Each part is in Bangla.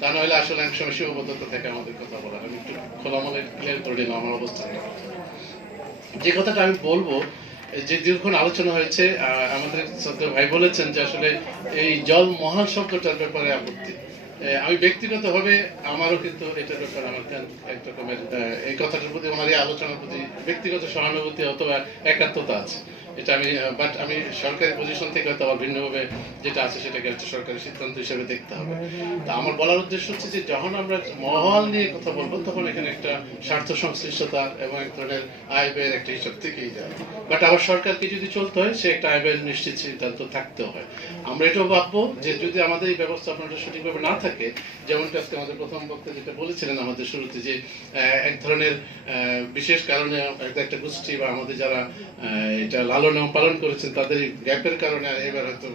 তা নাহলে আসলে অনেক সময় সীমাবদ্ধতা থেকে আমাদের কথা বলার আমি একটু খোলামলে ক্লিয়ার করে দিলাম আমার অবস্থানটা যে কথাটা আমি বলব, যে দীর্ঘক্ষণ আলোচনা হয়েছে আমাদের শ্রদ্ধেয় ভাই বলেছেন যে আসলে এই জল মহান শব্দটার ব্যাপারে আপত্তি। আমি ব্যক্তিগতভাবে আমারও কিন্তু এটার ব্যাপারে আমার এক রকমের এই কথাটার প্রতি, ওনার এই আলোচনার প্রতি ব্যক্তিগত সহানুভূতি অথবা একাত্মতা আছে। এটা আমি বাট আমি সরকারি পজিশন থেকে হয়তো আবার ভিন্নভাবে যেটা আছে সেটাকে একটা সরকারি সিদ্ধান্ত হিসেবে দেখতে হবে। তা আমার বলার উদ্দেশ্য হচ্ছে যে যখন আমরা মহল নিয়ে কথা বলব, তখন এখানে একটা স্বার্থ সংশ্লিষ্টতা এবং এক ধরনের আয় ব্যয়ের একটা হিসাব থেকেই যায়। বাট আবার সরকারকে যদি চলতে হয়, সে একটা আয় ব্যয়ের নিশ্চিত সিদ্ধান্ত থাকতে হয়। আমরা এটাও ভাববো যে যদি আমাদের এই ব্যবস্থাপনাটা সঠিকভাবে না থাকে, যেমনটা আজকে আমাদের প্রথম বক্তা যেটা বলেছিলেন আমাদের শুরুতে যে এক ধরনের বিশেষ কারণে একটা- গোষ্ঠী বা আমাদের যারা এটা লালন এবং পালন করেছেন, তাদের গ্যাপের কারণে এবার হয়তো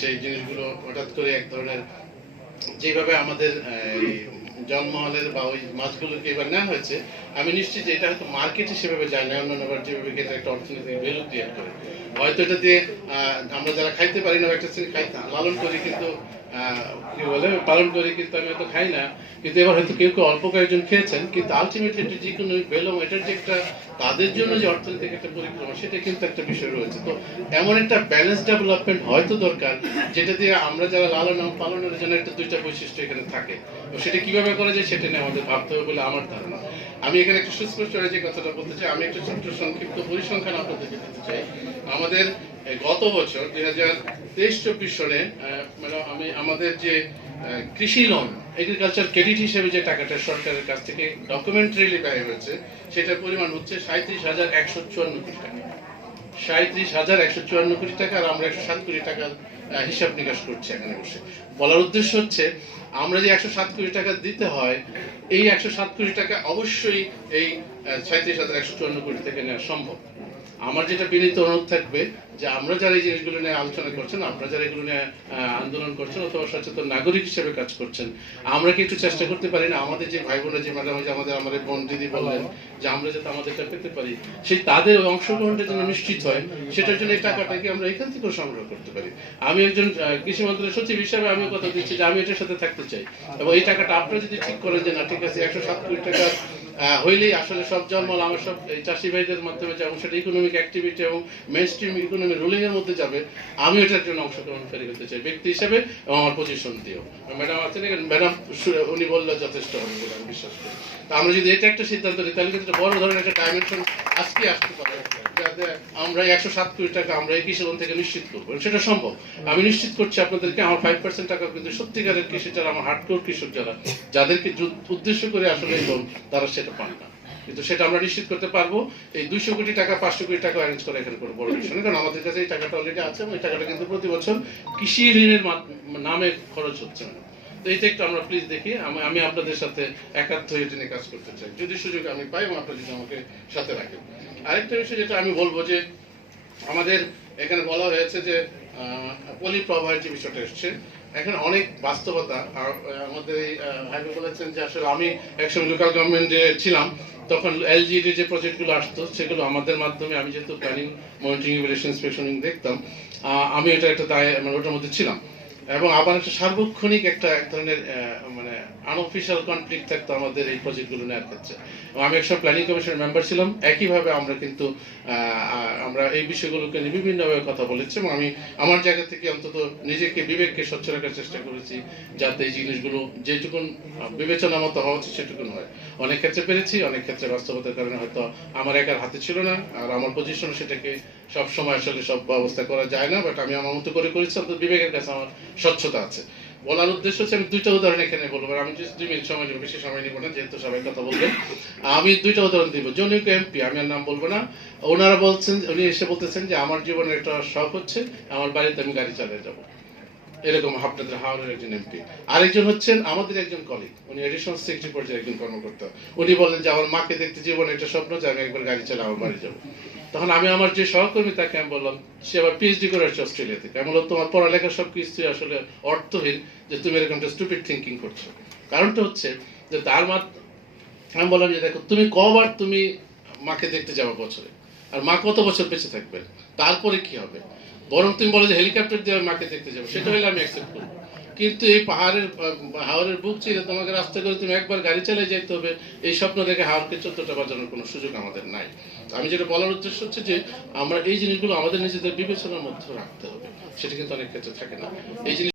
সেই জিনিসগুলো হঠাৎ করে এক ধরনের যেভাবে আমাদের জন্মহলের বা ওই মাছগুলোকে এবার নেওয়া হয়েছে, আমি নিশ্চিত যে এটা হয়তো মার্কেটে সেভাবে যায় না, অন্যান্য বার যেভাবে এটা একটা অর্থনৈতিক ভ্যালু ক্রিয়েট করে। হয়তো এটা দিয়ে আমরা যারা খাইতে পারি না একটা শ্রেণি খাইতে লালন করি, কিন্তু কি বলে পালন করি কিন্তু আমি হয়তো খাই না। কিন্তু এবার হয়তো কেউ কেউ অল্প কয়েকজন খেয়েছেন, কিন্তু আলটিমেটলি এটা যে কোনো ভ্যালু এটার যে একটা তাদের জন্য যে অর্থনৈতিক একটা পরিক্রমা, সেটা কিন্তু একটা বিষয় রয়েছে। তো এমন একটা ব্যালেন্স ডেভেলপমেন্ট হয়তো দরকার, যেটা দিয়ে আমরা যারা লালন এবং পালনের জন্য একটা দুইটা বৈশিষ্ট্য এখানে থাকে। সেটা কীভাবে করা যায় সেটা নিয়ে আমাদের ভাবতে হবে বলে আমার ধারণা। আমি এখানে একটু সুস্পষ্ট হয়ে যে কথাটা বলতে চাই আমি একটু ছোট্ট সংক্ষিপ্ত পরিসংখ্যান আপনাদেরকে দিতে চাই। আমাদের গত বছর দুই হাজার তেইশ চব্বিশ সনে মানে আমি আমাদের যে কৃষি লোন এগ্রিকালচার ক্রেডিট হিসেবে যে টাকাটা সরকারের কাছ থেকে ডকুমেন্টারিলি ব্যয় হয়েছে সেটার পরিমাণ হচ্ছে সাঁত্রিশ হাজার একশো চুয়ান্ন কোটি টাকা। সাঁত্রিশ হাজার একশো চুয়ান্ন কোটি টাকা আর আমরা একশো সাত কোটি আহ, হিসাব নিকাশ করছে এখানে বসে। বলার উদ্দেশ্য হচ্ছে, আমরা যে একশো সাত কোটি টাকা দিতে হয়, এই একশো সাত কোটি টাকা অবশ্যই এই সাঁত্রিশ হাজার একশো চুয়ান্ন কোটি থেকে নেওয়া সম্ভব। আমার যেটা বিনীত অনুরোধ থাকবে যে আমরা যারা এই জিনিসগুলো নিয়ে আলোচনা করছেন আপনারা যারা এগুলো নিয়ে আন্দোলন করছেন অথবা সচেতন নাগরিক হিসেবে কাজ করছেন, আমরা কি একটু চেষ্টা করতে পারি না? আমাদের যে ভাই বোনের যে ম্যাডাম যে আমাদের আমাদের বোন দিদি বললেন যে আমরা যাতে আমাদেরটা পেতে পারি, সেই তাদের অংশগ্রহণটা যেন নিশ্চিত হয়, সেটার জন্য এই টাকাটাকে আমরা এখান থেকেও সংগ্রহ করতে পারি। আমি একজন কৃষি মন্ত্রণালয়ের সচিব হিসাবে আমি কথা দিচ্ছি যে আমি এটার সাথে থাকতে চাই। এবং এই টাকাটা আপনারা যদি ঠিক করেন যে না, ঠিক আছে, একশো সাত কোটি টাকা হইলেই আসলে সব জন্মল আমার সব চাষি ভাইদের মাধ্যমে যাব সেটা ইকোনমিক অ্যাক্টিভিটি এবং মেন স্ট্রিম ইকোনমি রুলিং এর মধ্যে যাবে আমি এটার জন্য অংশগ্রহণকারী হতে চাই, ব্যক্তি হিসেবে এবং আমার পজিশন দিয়েও। ম্যাডাম আছেন ম্যাডাম উনি বললে যথেষ্ট হবে বলে আমি বিশ্বাস করি। তা আমরা যদি এটা একটা সিদ্ধান্ত নিই, তাহলে কিন্তু বড় ধরনের একটা ডাইমেনশন আজকে আসতে পারে, যাতে আমরা একশো সাত কোটি টাকা আমরা এই কৃষি লোন থেকে নিশ্চিত করব। সেটা সম্ভব। আমি নিশ্চিত করছি আপনাদেরকে, আমার ফাইভ পার্সেন্ট টাকা কিন্তু সত্যিকারের কৃষি, যারা আমার হার্ডকোর কৃষক যারা, যাদেরকে উদ্দেশ্য করে আসলে লোন তারা সেটা পান না। কিন্তু সেটা আমরা নিশ্চিত করতে পারব। এই দুইশো কোটি টাকা, পাঁচশো কোটি টাকা অ্যারেঞ্জ করা এখানে কোনো বড় বিষয় কারণ আমাদের কাছে এই টাকাটা অলরেডি আছে এবং এই টাকাটা কিন্তু প্রতি বছর কৃষি ঋণের নামে খরচ হচ্ছে না। তো এইটা একটু আমরা প্লিজ দেখি। আমি আপনাদের সাথে একাত্ম হয়ে এটা কাজ করতে চাই। যদি সুযোগ আমি পাই এবং আপনারা যদি আমাকে সাথে রাখেন। আরেকটা বিষয় যেটা আমি বলব যে, আমাদের এখানে বলা হয়েছে যে পলি প্রবাহের যে বিষয়টা এসছে। এখন অনেক বাস্তবতা আমাদের এই ভাইবে বলেছেন যে আসলে আমি একসময় লোকাল গভর্নমেন্টে ছিলাম। তখন এলজিডি যে প্রজেক্টগুলো আসতো, সেগুলো আমাদের মাধ্যমে আমি যেহেতু প্ল্যানিং মনিটরিং ইভ্যালুয়েশন ইন্সপেকশনিং দেখতাম আমি এটা একটা দায় মানে ওটার মধ্যে ছিলাম। এবং আবার একটা সার্বক্ষণিক একটা এক ধরনের মানে আনঅফিসিয়াল কনফ্লিক্ট থাকতো আমাদের এই প্রজেক্টগুলো নেওয়ার ক্ষেত্রে। এবং আমি একসময় প্ল্যানিং কমিশনের মেম্বার ছিলাম, একইভাবে আমরা কিন্তু আমরা এই বিষয়গুলোকে নিয়ে বিভিন্নভাবে কথা বলেছি এবং আমি আমার জায়গা থেকে অন্তত নিজেকে বিবেককে স্বচ্ছ রাখার চেষ্টা করেছি যাতে এই জিনিসগুলো যেটুকুন বিবেচনা মতো হওয়া উচিত সেটুকুন হয়। অনেক ক্ষেত্রে পেরেছি, অনেক ক্ষেত্রে বাস্তবতার কারণে হয়তো আমার একার হাতে ছিল না, আর আমার পজিশন সেটাকে সব সময় আসলে সব ব্যবস্থা করা যায় না বাট আমি আমার মতো করে করেছি, অন্তত বিবেকের কাছে আমার স্বচ্ছতা আছে। বলার উদ্দেশ্য হচ্ছে আমি দুইটা উদাহরণ এখানে বলব আমি দুই মিনিট সময় নেব, বেশি সময় নিব না, যেহেতু সবাই কথা বলবেন আমি দুইটা উদাহরণ দিব, জনৈক এমপি, আমি আর নাম বলব না। ওনারা বলছেন, উনি এসে বলতেছেন যে আমার জীবনের একটা শখ হচ্ছে, আমার বাড়িতে আমি গাড়ি চালিয়ে যাব। এরকম আপনাদের হাওড়ের একজন এমপি। আরেকজন হচ্ছেন আমাদের একজন কলিগ উনি এডিশনাল সেক্রেটারি পর্যায়ে একজন কর্মকর্তা। উনি বলেন যে, আমার মাকে দেখতে জীবনে একটা স্বপ্ন যে আমি একবার গাড়ি চালিয়ে আমার বাড়ি যাব। তখন আমি আমার যে সহকর্মী, তাকে আমি বললাম, সে আবার পিএইচডি করে আসছে অস্ট্রেলিয়া থেকে আমি বললাম, তোমার পড়ালেখা সব কিছুই আসলে অর্থহীন যে তুমি এরকম একটা স্টুপিড থিঙ্কিং করছ। কারণটা হচ্ছে যে তার মা আমি বললাম যে, দেখো, তুমি কবার তুমি মাকে দেখতে যাব বছরে, আর মা কত বছর বেঁচে থাকবে? তারপরে কি হবে? বরং তুমি বলো যে, হেলিকপ্টার দিয়ে মাকে দেখতে যাব। সেটা হলে আমি অ্যাকসেপ্ট করব। কিন্তু এই পাহাড়ের, হাওরের বুক চিরে তোমাকে রাস্তা করে তুমি একবার গাড়ি চালিয়ে যেতে হবে, এই স্বপ্ন দেখে হাওরকে চোদ্দটা বাজানোর কোনো সুযোগ আমাদের নাই। আমি যেটা বলার উদ্দেশ্য হচ্ছে যে, আমরা এই জিনিসগুলো আমাদের নিজেদের বিবেচনার মধ্যে রাখতে হবে, সেটা কিন্তু অনেক ক্ষেত্রে থাকে না। এই জিনিস